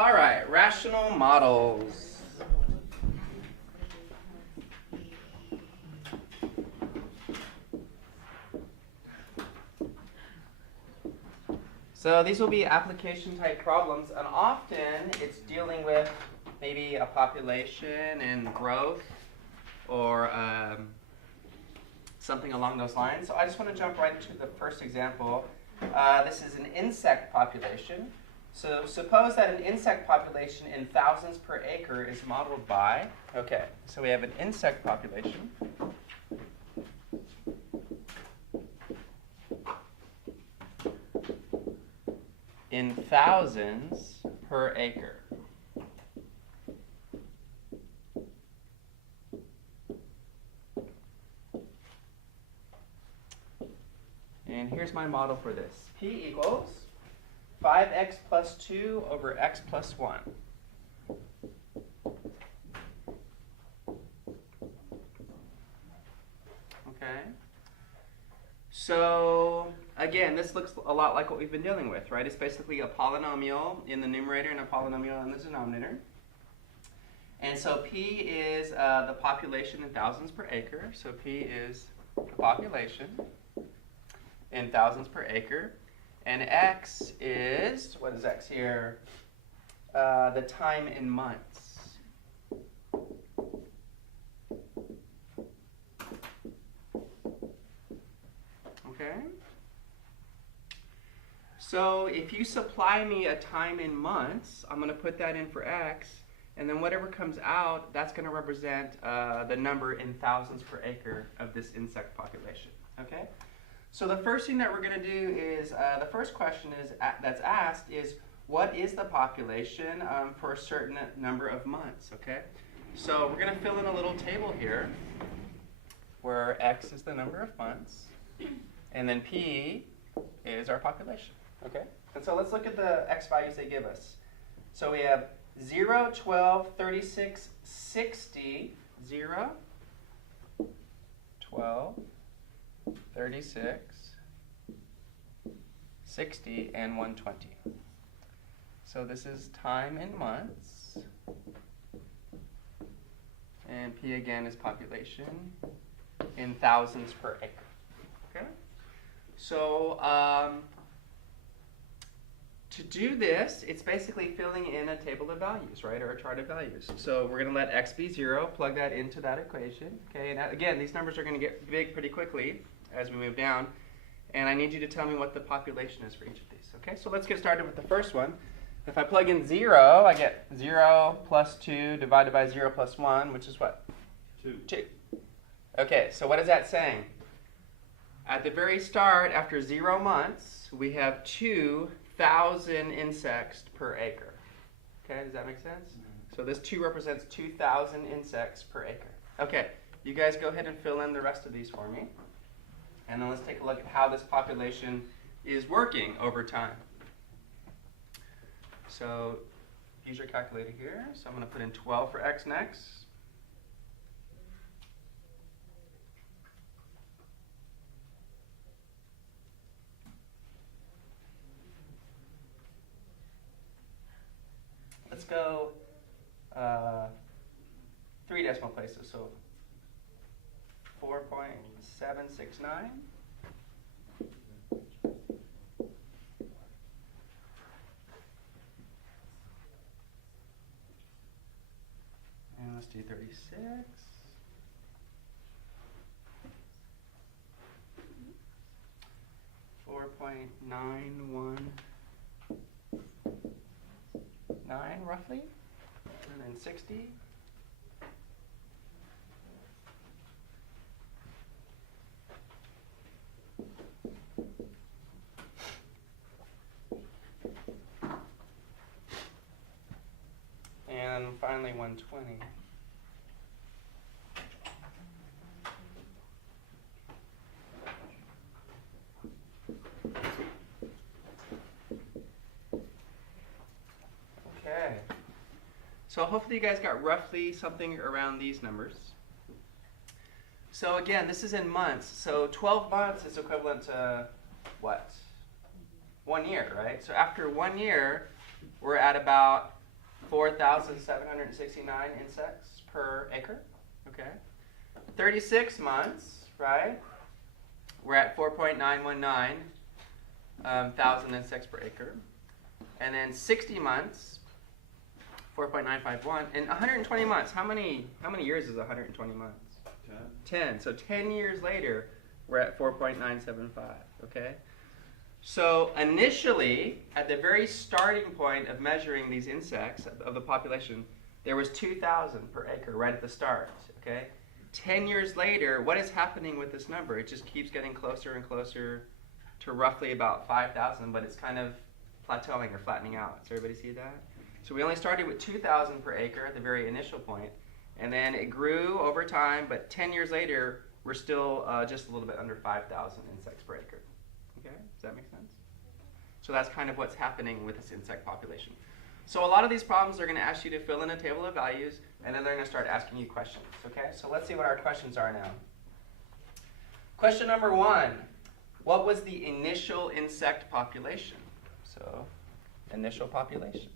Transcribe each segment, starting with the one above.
All right, rational models. So these will be application type problems, and often it's dealing with maybe a population and growth or something along those lines. So I just want to jump right into the first example. This is an insect population. So suppose that an insect population in thousands per acre is modeled by, okay, so we have an insect population. In thousands per acre. And here's my model for this. P equals 5x plus 2 over x plus 1. Okay. So again, this looks a lot like what we've been dealing with, right? It's basically a polynomial in the numerator and a polynomial in the denominator. And so P is the population in thousands per acre. So P is the population in thousands per acre. And X is, what is X here? The time in months. Okay? So if you supply me a time in months, I'm going to put that in for X, and then whatever comes out, that's going to represent the number in thousands per acre of this insect population. Okay? So the first thing that we're going to do is, the first question is that's asked is, what is the population for a certain number of months? Okay? So we're going to fill in a little table here where X is the number of months, and then P is our population. Okay? And so let's look at the X values they give us. So we have 0, 12, 36, 60, 0, 12, 36, 60, and 120. So this is time in months. And P again is population in thousands per acre. Okay? So to do this, it's basically filling in a table of values, right, or a chart of values. So we're going to let X be 0, plug that into that equation. Okay, and again, these numbers are going to get big pretty quickly as we move down. And I need you to tell me what the population is for each of these. Okay, so let's get started with the first one. If I plug in 0, I get 0 plus 2 divided by 0 plus 1, which is what? 2. Okay, so what is that saying? At the very start, after 0 months, we have 2,000 insects per acre. Okay, does that make sense? So this 2 represents 2,000 insects per acre. Okay, you guys go ahead and fill in the rest of these for me. And then let's take a look at how this population is working over time. So use your calculator here. So I'm going to put in 12 for X next. Let's go 3 decimal places. So 4.769. And let's do 36. .919 roughly, and then 60. And finally 120. Okay. So hopefully you guys got roughly something around these numbers. So again, this is in months. So 12 months is equivalent to what? 1 year, right? So after 1 year, we're at about 4,769 insects per acre. Okay. 36 months, right? We're at 4.919 thousand insects per acre. And then 60 months, 4.951. And 120 months, how many years is 120 months? 10. So 10 years later, we're at 4.975, okay? So initially, at the very starting point of measuring these insects of the population, there was 2,000 per acre right at the start, okay? 10 years later, what is happening with this number? It just keeps getting closer and closer to roughly about 5,000, but it's kind of plateauing or flattening out. Does everybody see that? So we only started with 2,000 per acre at the very initial point, and then it grew over time, but 10 years later, we're still just a little bit under 5,000 insects per acre. Okay, does that make sense? So that's kind of what's happening with this insect population. So a lot of these problems are going to ask you to fill in a table of values, and then they're going to start asking you questions. Okay, so let's see what our questions are now. Question number 1, what was the initial insect population? So, initial population.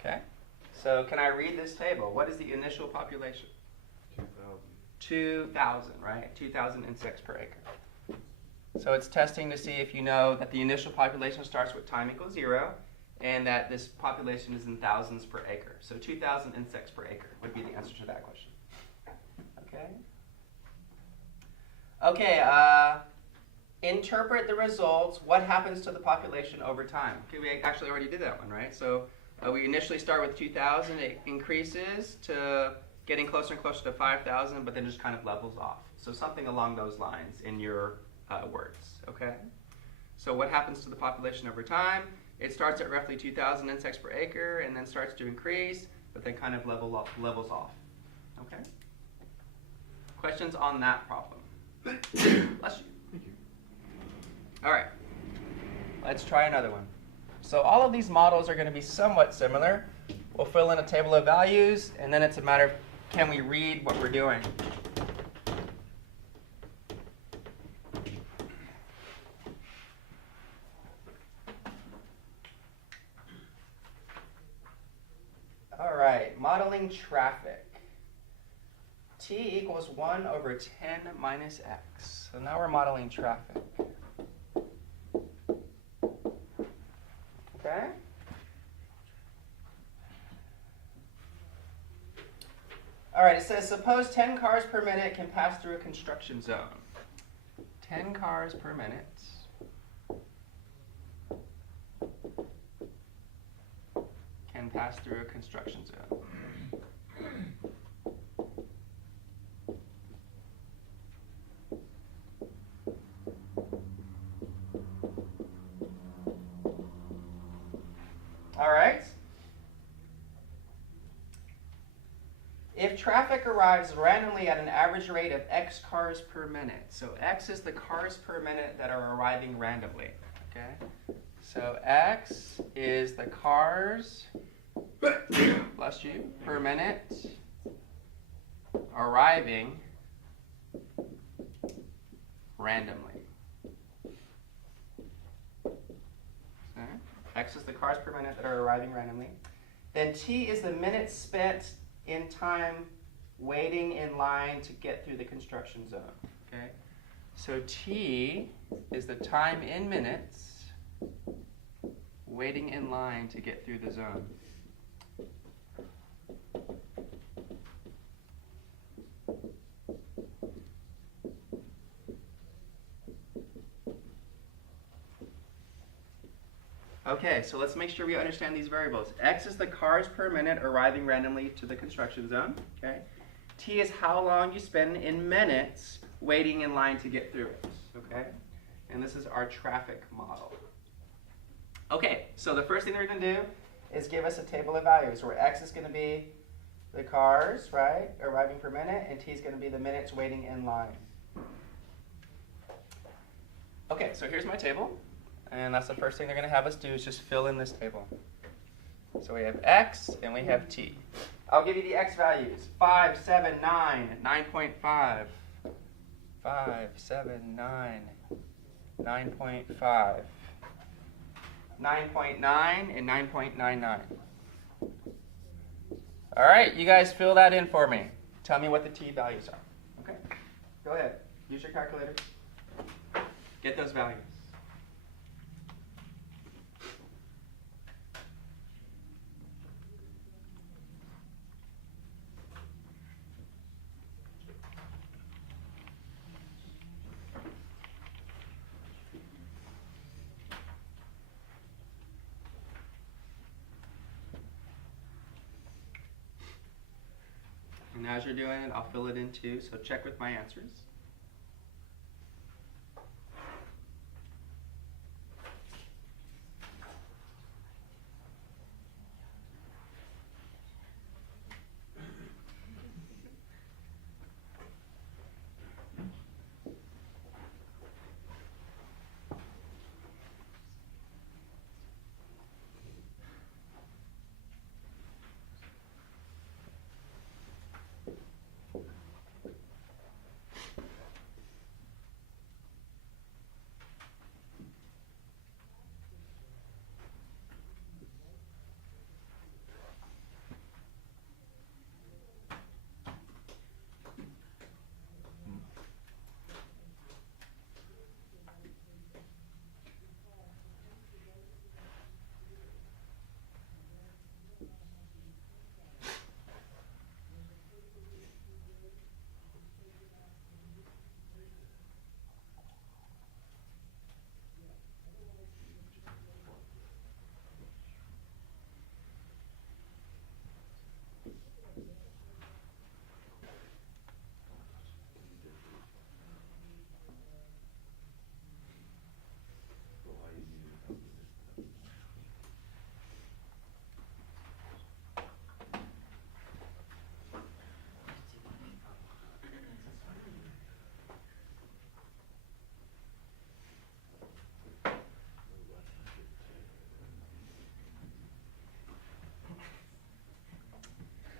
Okay, so can I read this table? What is the initial population? 2,000, right? 2,000 insects per acre. So it's testing to see if you know that the initial population starts with time equals 0, and that this population is in thousands per acre. So 2,000 insects per acre would be the answer to that question. Okay. Okay, interpret the results. What happens to the population over time? Okay, we actually already did that one, right? So we initially start with 2,000. It increases to getting closer and closer to 5,000, but then just kind of levels off. So something along those lines in your words, okay? So what happens to the population over time? It starts at roughly 2,000 insects per acre and then starts to increase, but then kind of levels off, okay? Questions on that problem? Bless you. Thank you. All right, let's try another one. So all of these models are going to be somewhat similar. We'll fill in a table of values, and then it's a matter of can we read what we're doing. All right, modeling traffic. T equals 1 over 10 minus x. So now we're modeling traffic. Okay? All right, it says suppose 10 cars per minute can pass through a construction zone. 10 cars per minute can pass through a construction zone. All right. If traffic arrives randomly at an average rate of x cars per minute, so x is the cars per minute that are arriving randomly, okay? So x is the cars, bless you, per minute arriving randomly. Okay. X is the cars per minute that are arriving randomly. Then t is the minutes spent in time waiting in line to get through the construction zone. Okay? So t is the time in minutes waiting in line to get through the zone. Okay, so let's make sure we understand these variables. X is the cars per minute arriving randomly to the construction zone. Okay. T is how long you spend in minutes waiting in line to get through it. Okay. And this is our traffic model. Okay, so the first thing they're going to do is give us a table of values where X is going to be the cars, right, arriving per minute, and T is going to be the minutes waiting in line. Okay, so here's my table. And that's the first thing they're going to have us do is just fill in this table. So we have x and we have t. I'll give you the x values. 5, 7, 9, 9.5, 5, 7, 9, 9.5, 9.9, and 9.99. All right, you guys fill that in for me. Tell me what the t values are. Okay, go ahead. Use your calculator. Get those values. And as you're doing it, I'll fill it in too, so check with my answers.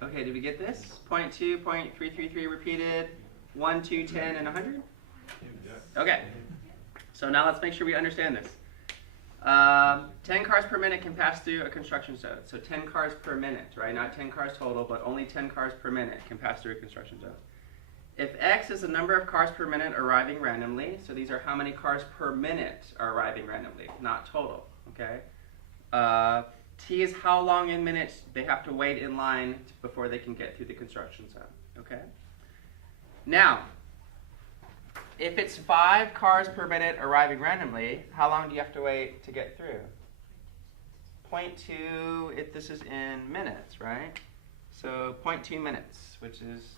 Okay, did we get this? 0.2, 0.333 repeated, 1, 2, 10, and 100? Okay, so now let's make sure we understand this. 10 cars per minute can pass through a construction zone. So 10 cars per minute, right? Not 10 cars total, but only 10 cars per minute can pass through a construction zone. If X is the number of cars per minute arriving randomly, so these are how many cars per minute are arriving randomly, not total, okay? T is how long in minutes they have to wait in line before they can get through the construction zone, okay? Now, if it's 5 cars per minute arriving randomly, how long do you have to wait to get through? 0.2, if this is in minutes, right? So 0.2 minutes, which is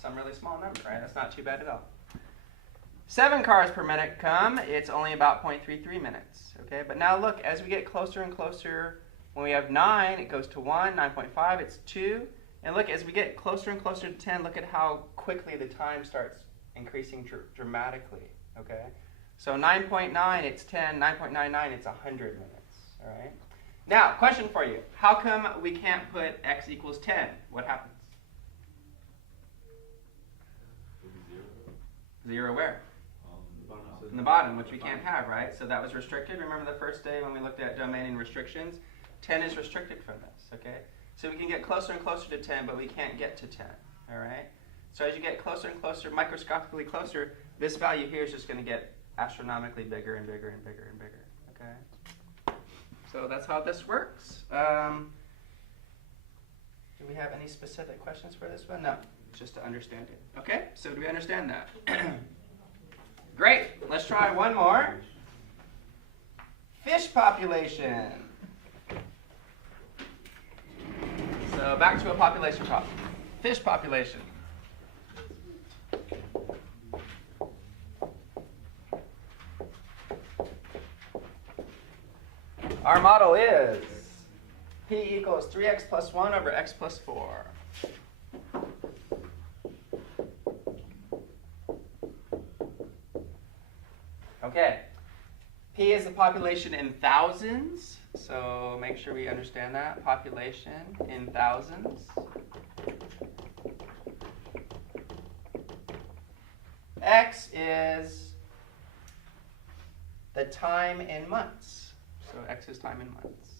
some really small number, right? That's not too bad at all. 7 cars per minute come, it's only about 0.33 minutes, okay? But now look, as we get closer and closer, when we have 9, it goes to 1, 9.5, it's 2. And look, as we get closer and closer to 10, look at how quickly the time starts increasing dramatically, okay? So 9.9, it's 10, 9.99, it's 100 minutes, all right? Now, question for you. How come we can't put x equals 10? What happens? 0 where? In the bottom, which we can't have, right? So that was restricted. Remember the first day when we looked at domain and restrictions? 10 is restricted from this, okay? So we can get closer and closer to 10, but we can't get to 10, all right? So as you get closer and closer, microscopically closer, this value here is just going to get astronomically bigger and bigger and bigger and bigger, okay? So that's how this works. Do we have any specific questions for this one? No, just to understand it. Okay, so do we understand that? Great, let's try one more. Fish population. So back to a population problem. Fish population. Our model is P equals 3x plus 1 over x plus 4. Okay. P is the population in thousands, so make sure we understand that. Population in thousands. x is the time in months. So x is time in months.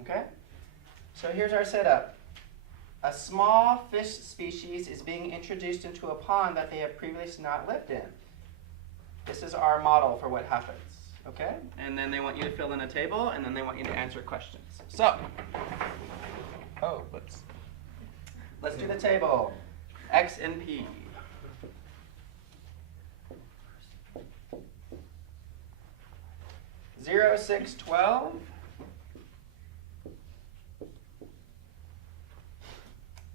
Okay? So here's our setup. A small fish species is being introduced into a pond that they have previously not lived in. This is our model for what happens. Okay? And then they want you to fill in a table, and then they want you to answer questions. So, let's do the table. X and P. Zero, 6, 12.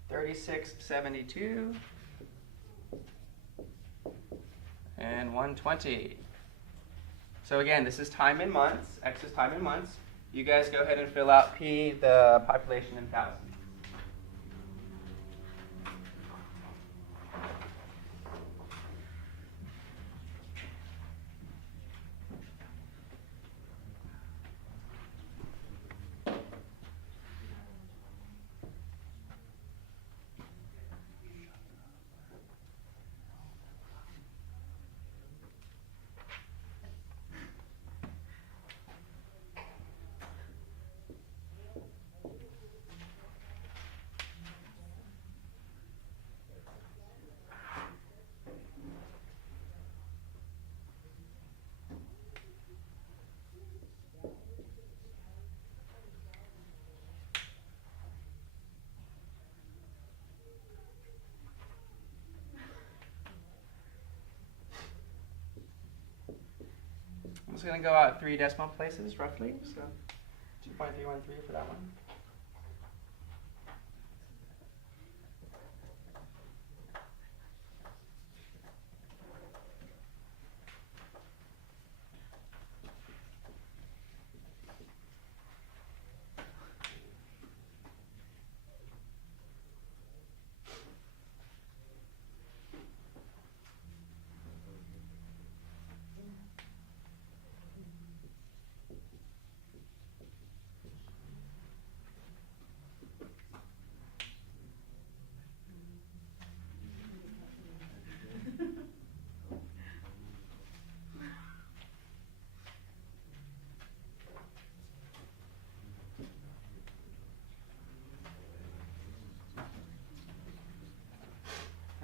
36, 72. And 120. So again, this is time in months. X is time in months. You guys go ahead and fill out P, the population in thousands. I'm just going to go out 3 decimal places, roughly. So 2.313 for that one.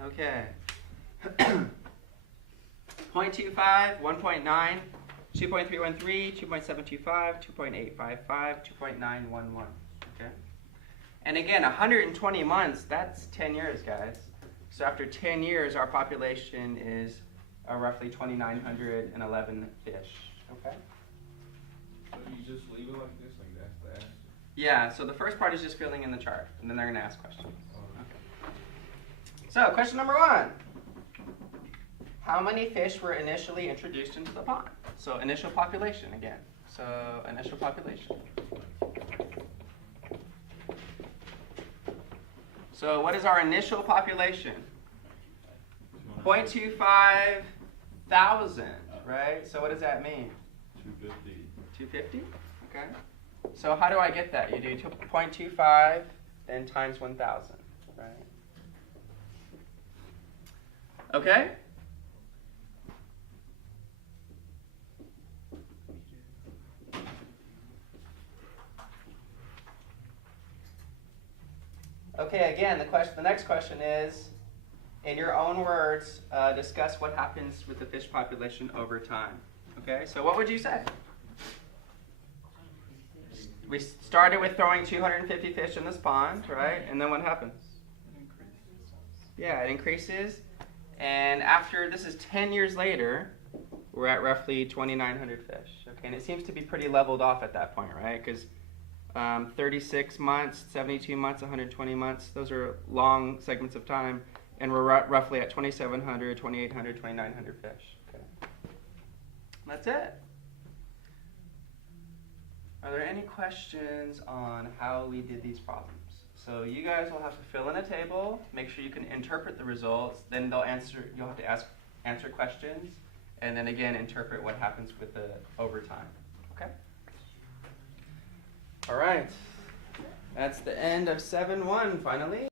Okay. 0.25, 1.9, 2.313, 2.725, 2.855, 2.911. Okay. And again, 120 months, that's 10 years, guys. So after 10 years, our population is roughly 2,911 fish. Okay. So you just leave it like this, like that's the answer? Yeah, so the first part is just filling in the chart, and then they're going to ask questions. Okay. So, question number 1. How many fish were initially introduced into the pond? So, initial population again. So, initial population. So, what is our initial population? 0.25 thousand, right? So, what does that mean? 250. 250? Okay. So, how do I get that? You do 0.25, then times 1,000, right? Okay? Okay, again, the next question is, in your own words, discuss what happens with the fish population over time. Okay, so what would you say? We started with throwing 250 fish in this pond, right? And then what happens? It increases. Yeah, it increases. And after, this is 10 years later, we're at roughly 2,900 fish. Okay, and it seems to be pretty leveled off at that point, right? Because 36 months, 72 months, 120 months, those are long segments of time. And we're roughly at 2,700, 2,800, 2,900 fish. Okay. That's it. Are there any questions on how we did these problems? So you guys will have to fill in a table, make sure you can interpret the results, then you'll have to answer questions, and then again interpret what happens with the over time. Okay? All right. That's the end of 7-1, finally.